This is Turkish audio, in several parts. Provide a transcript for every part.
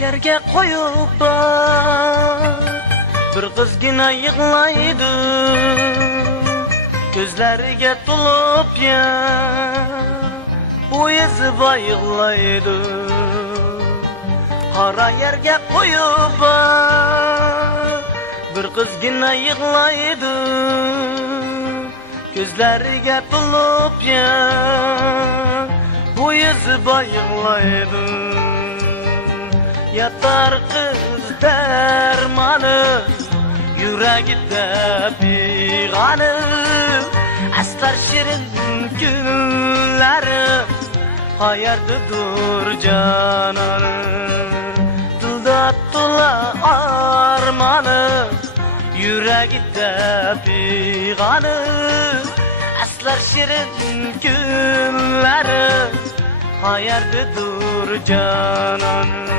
yerge koyup da bir kızgina yığlaydı, gözleriga tulup ya bu yüzü bayılaydı. Hara yerge koyup da bir kızgina yığlaydı, gözleriga tulup ya bu yüzü bayılaydı. Yatar kız dermanı, yüreğinde peyganı, astar şirin günleri, hayardıdır cananı. Dilda tula armanı, yüreğinde peyganı, astar şirin günleri, hayardıdır cananı.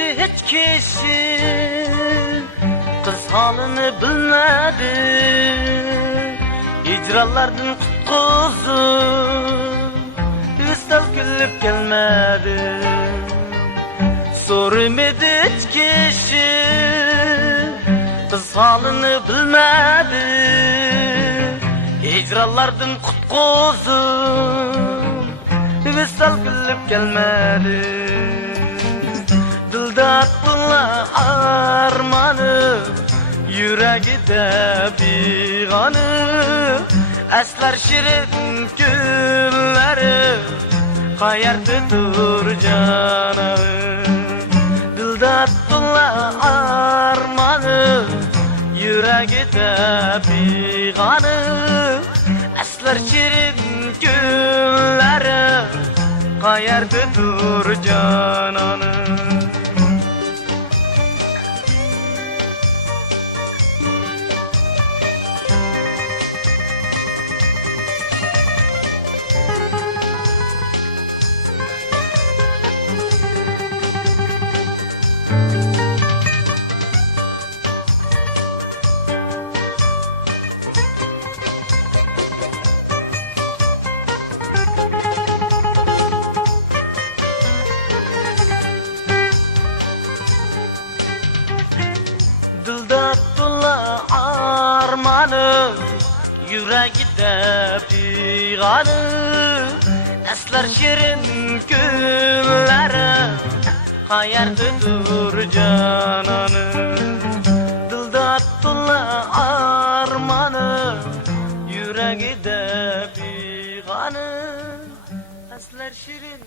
Hiç kişi kız halini bilmedi, icralardan kutkuzu üstel gülüp gelmedi. Sormadı hiç kişi kız halini bilmedi, icralardan kutkuzu üstel gülüp gelmedi. Dilda tula armanı, yüreğinde peyganı, aslar şirin günleri, hayardıdır cananı. Dilda tula armanı, yüreğinde peyganı, aslar şirin günleri, hayardıdır cananı. Dilda tula armanı, yüreğinde peyganı, aslar şirin günleri, hayardıdır cananı. Dilda tula armanı, yüreğinde peyganı, aslar şirin